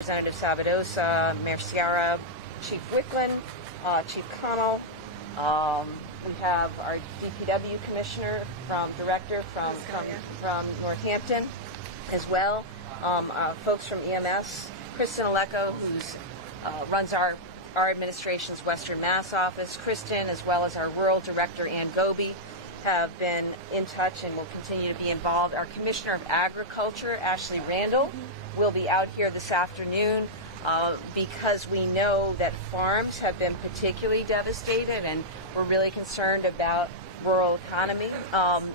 Representative Sabadosa, Mayor Sciarra, Chief Wicklund, Chief Connell. We have our DPW Commissioner Director from Northampton as well. Folks from EMS, Kristen Aleko, who runs our administration's Western Mass office. Kristen, as well as our Rural Director, Ann Goby, have been in touch and will continue to be involved. Our Commissioner of Agriculture, Ashley Randall, will be out here this afternoon because we know that farms have been particularly devastated and we're really concerned about rural economy.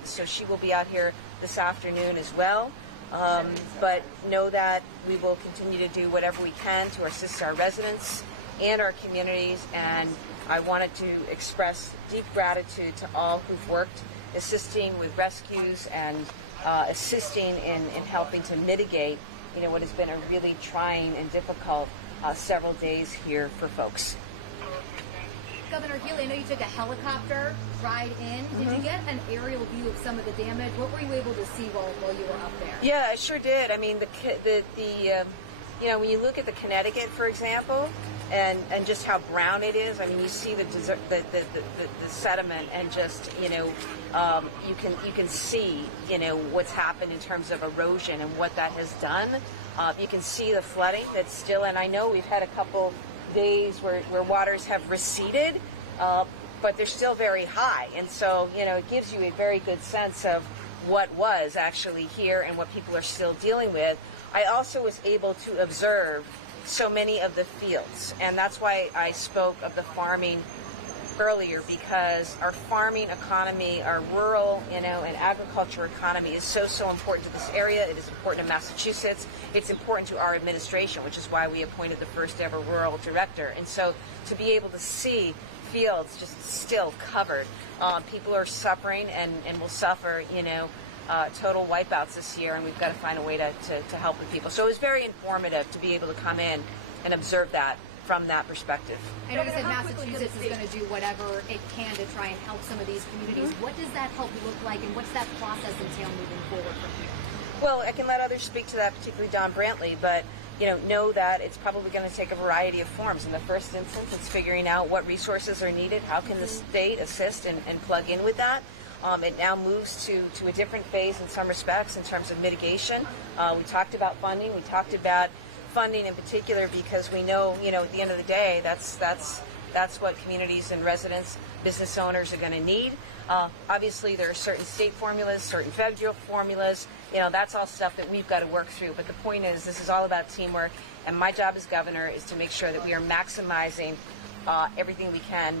So she will be out here this afternoon as well. But know that we will continue to do whatever we can to assist our residents and our communities, and I wanted to express deep gratitude to all who've worked assisting with rescues and assisting in helping to mitigate what has been a really trying and difficult several days here for folks. Governor Healey, I know you took a helicopter ride in. Did you get an aerial view of some of the damage? What were you able to see while you were up there? Yeah, I sure did. I mean, when you look at the Connecticut, for example, and just how brown it is. I mean, you see the sediment, and just you can see what's happened in terms of erosion and what that has done. You can see the flooding that's still, and I know we've had a couple days where waters have receded, but they're still very high, and so it gives you a very good sense of what was actually here and what people are still dealing with. I also was able to observe so many of the fields, and that's why I spoke of the farming earlier, because our farming economy, our rural, and agriculture economy is so important to this area. It is important to Massachusetts. It's important to our administration, which is why we appointed the first ever rural director. And so to be able to see fields just still covered, people are suffering and will suffer, total wipeouts this year, and we've got to find a way to help the people. So it was very informative to be able to come in and observe that from that perspective. I know you said Massachusetts is going to do whatever it can to try and help some of these communities. Mm-hmm. What does that help look like, and what's that process entail moving forward from here? Well, I can let others speak to that, particularly Don Brantley, but know that it's probably going to take a variety of forms. In the first instance, it's figuring out what resources are needed, how can the state assist and plug in with that. It now moves to a different phase in some respects in terms of mitigation. We talked about funding. We talked about funding in particular because we know, at the end of the day, that's what communities and residents, business owners are going to need. Obviously, there are certain state formulas, certain federal formulas. That's all stuff that we've got to work through. But the point is, this is all about teamwork, and my job as governor is to make sure that we are maximizing everything we can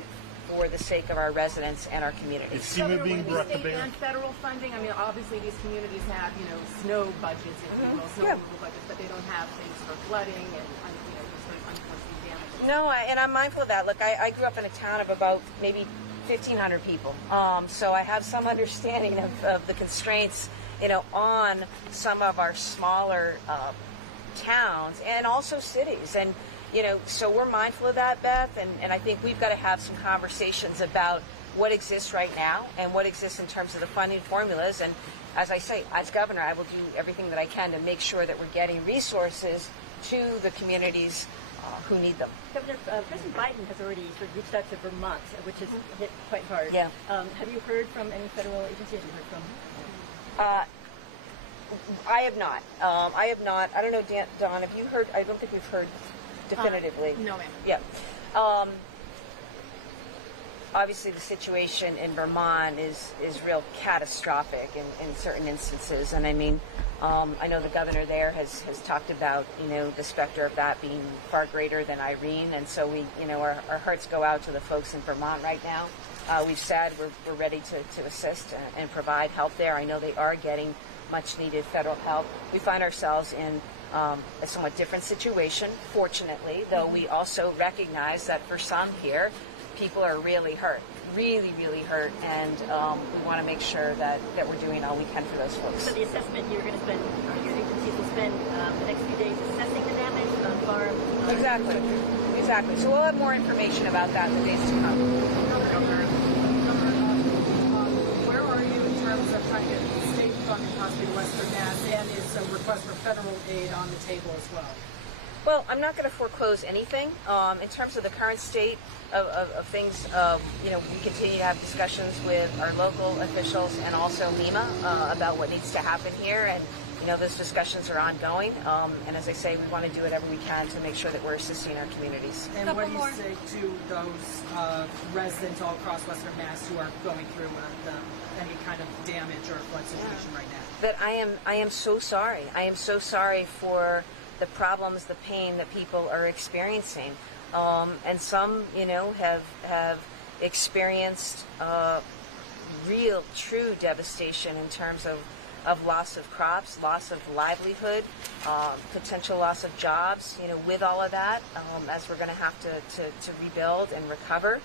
for the sake of our residents and our communities. Is FEMA being brought to bear? And federal funding. I mean, obviously these communities have, snow budgets, if you will, snow removal budgets, but they don't have things for flooding and unforeseen damage. No, and I'm mindful of that. Look, I grew up in a town of about maybe 1,500 people, so I have some understanding of the constraints, on some of our smaller towns and also cities. And so we're mindful of that, Beth, and I think we've got to have some conversations about what exists right now and what exists in terms of the funding formulas. And as I say, as governor, I will do everything that I can to make sure that we're getting resources to the communities who need them. Governor, President Biden has already sort of reached out to Vermont, which is hit quite hard. Yeah. Have you heard from any federal agency? Have you heard from? I have not. I don't know, Don, have you heard? I don't think we've heard definitively. No, ma'am. Yeah. Obviously, the situation in Vermont is real catastrophic in certain instances, and I mean, I know the governor there has talked about the specter of that being far greater than Irene, and so we our hearts go out to the folks in Vermont right now. We've said we're ready to assist and provide help there. I know they are getting much needed federal help. We find ourselves in a somewhat different situation, fortunately, though we also recognize that for some here, people are really hurt, really hurt, and we want to make sure that we're doing all we can for those folks. So the assessment you're going to spend, your agencies will spend the next few days assessing the damage on farms. Exactly. So we'll have more information about that in the days to come. Governor, where are you in terms of trying to get state funding, possibly Western Mass, and is a request for federal aid on the table as well? Well, I'm not going to foreclose anything. In terms of the current state of things, we continue to have discussions with our local officials and also MEMA about what needs to happen here. And, those discussions are ongoing. And as I say, we want to do whatever we can to make sure that we're assisting our communities. And what do you say to those residents all across Western Mass who are going through any kind of damage or flood situation right now? That I am so sorry. I am so sorry for the problems, the pain that people are experiencing. And some, have experienced real, true devastation in terms of loss of crops, loss of livelihood, potential loss of jobs, with all of that, as we're going to have to rebuild and recover.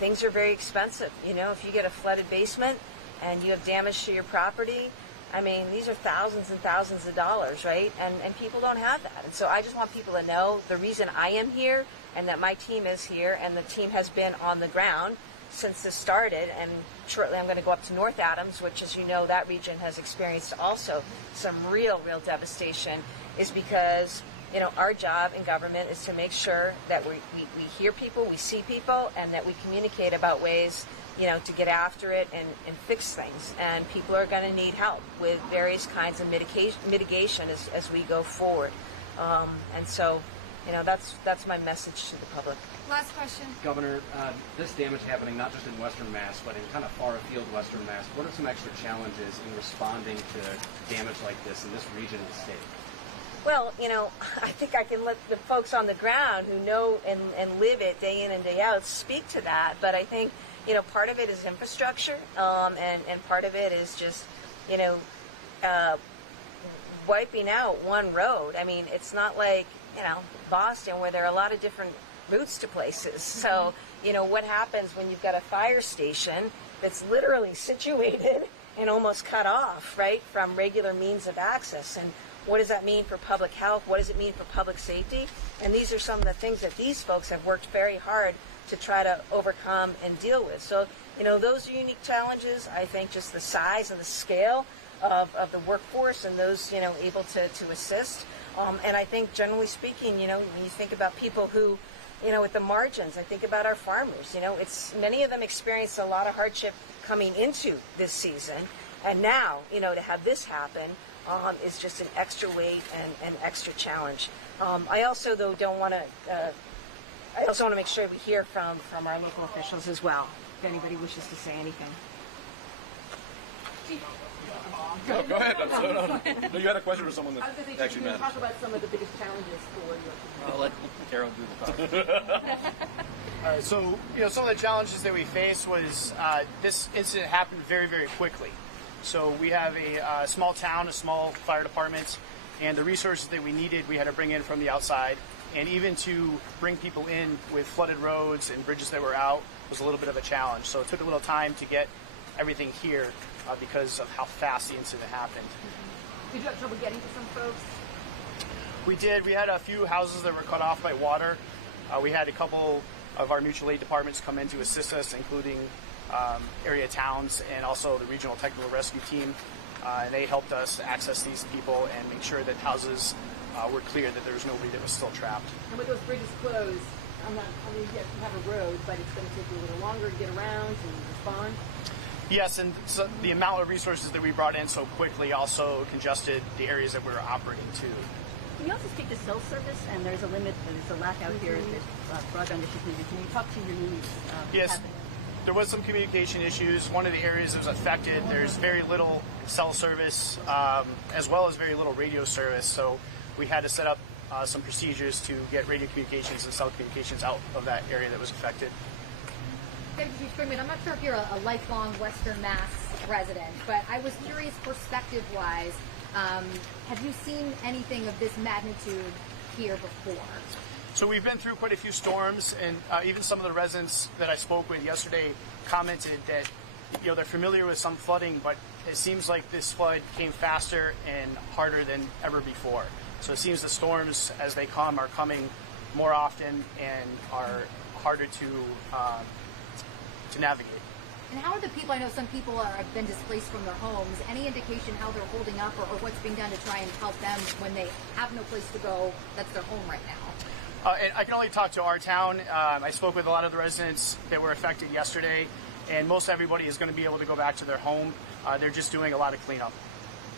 Things are very expensive. If you get a flooded basement and you have damage to your property, I mean, these are thousands and thousands of dollars, right? And people don't have that. And so I just want people to know the reason I am here and that my team is here and the team has been on the ground since this started. And shortly I'm going to go up to North Adams, which, as you know, that region has experienced also some real devastation, is because, our job in government is to make sure that we hear people, we see people, and that we communicate about ways to get after it and fix things. And people are going to need help with various kinds of mitigation as we go forward. And so, that's my message to the public. Last question. Governor, this damage happening not just in Western Mass, but in kind of far afield Western Mass, what are some extra challenges in responding to damage like this in this region of the state? Well, I think I can let the folks on the ground who know and live it day in and day out speak to that. But I think, part of it is infrastructure, and part of it is just, wiping out one road. I mean, it's not like, Boston, where there are a lot of different routes to places. So, what happens when you've got a fire station that's literally situated and almost cut off, right, from regular means of access? And what does that mean for public health? What does it mean for public safety? And these are some of the things that these folks have worked very hard to try to overcome and deal with. So, those are unique challenges. I think just the size and the scale of the workforce and those, able to assist. And I think, generally speaking, when you think about people who, at the margins, I think about our farmers. Many of them experienced a lot of hardship coming into this season. And now, to have this happen is just an extra weight and an extra challenge. I also, though, want to make sure we hear from our local officials as well, if anybody wishes to say anything. Go ahead. No, you had a question for someone that actually matters. Talk about some of the biggest challenges for you. I'll let Carol do the talk. So, some of the challenges that we faced was this incident happened very, very quickly. So we have a small town, a small fire department, and the resources that we needed, we had to bring in from the outside. And even to bring people in with flooded roads and bridges that were out was a little bit of a challenge. So it took a little time to get everything here because of how fast the incident happened. Did you have trouble getting to some folks? We did. We had a few houses that were cut off by water. We had a couple of our mutual aid departments come in to assist us, including area towns and also the regional technical rescue team. And they helped us access these people and make sure that houses were clear, that there was nobody that was still trapped. And with those bridges closed, you have a road, but it's going to take you a little longer to get around and respond? Yes, and so the amount of resources that we brought in so quickly also congested the areas that we were operating to. Can you also speak to cell service? And there's a limit, there's a lack out here, there's broadband issues needed. Can you talk to your needs? Yes, there was some communication issues. One of the areas that was affected, there's very little cell service, as well as very little radio service. So we had to set up some procedures to get radio communications and cell communications out of that area that was affected. Deputy Chief Freeman, I'm not sure if you're a lifelong Western Mass resident, but I was curious, perspective-wise, have you seen anything of this magnitude here before? So we've been through quite a few storms, and even some of the residents that I spoke with yesterday commented that they're familiar with some flooding, but it seems like this flood came faster and harder than ever before. So it seems the storms, as they come, are coming more often and are harder to navigate. And how are the people? I know some people have been displaced from their homes. Any indication how they're holding up, or what's being done to try and help them when they have no place to go? That's their home right now. And I can only talk to our town. I spoke with a lot of the residents that were affected yesterday, and most everybody is going to be able to go back to their home. They're just doing a lot of cleanup.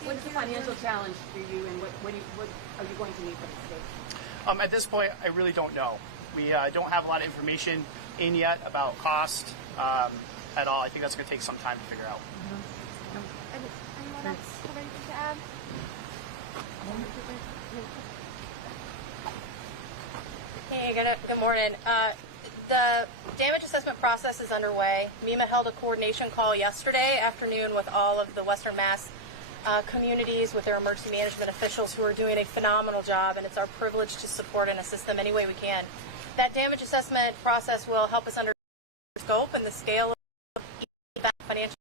What's the financial challenge for you, and what are you going to need from the state? At this point, I really don't know. We don't have a lot of information in yet about cost at all. I think that's going to take some time to figure out. Anyone else have anything to add? Hey, good morning. The damage assessment process is underway. MEMA held a coordination call yesterday afternoon with all of the Western Mass communities, with their emergency management officials who are doing a phenomenal job, and it's our privilege to support and assist them any way we can. That damage assessment process will help us understand the scope and the scale of each financial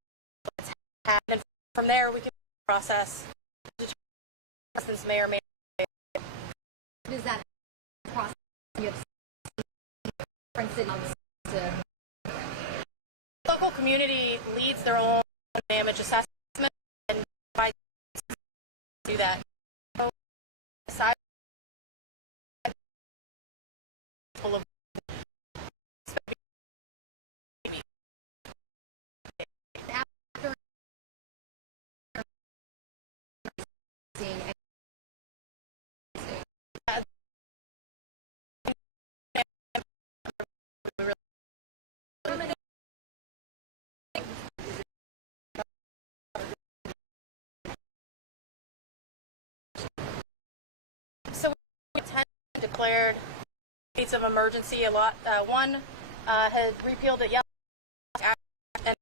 that's happened. And from there, we can process determine may or may not. Does that process you have different cities to Local community leads their own damage assessment and provides to do that. So, aside full of seeing So we declared states of emergency. A lot. One had repealed it yesterday, and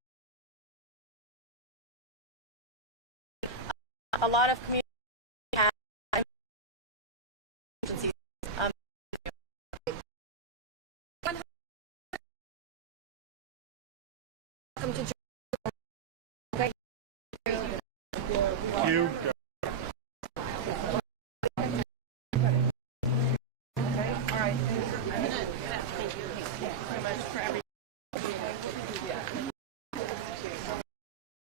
a lot of communities have emergencies. Welcome to. You go.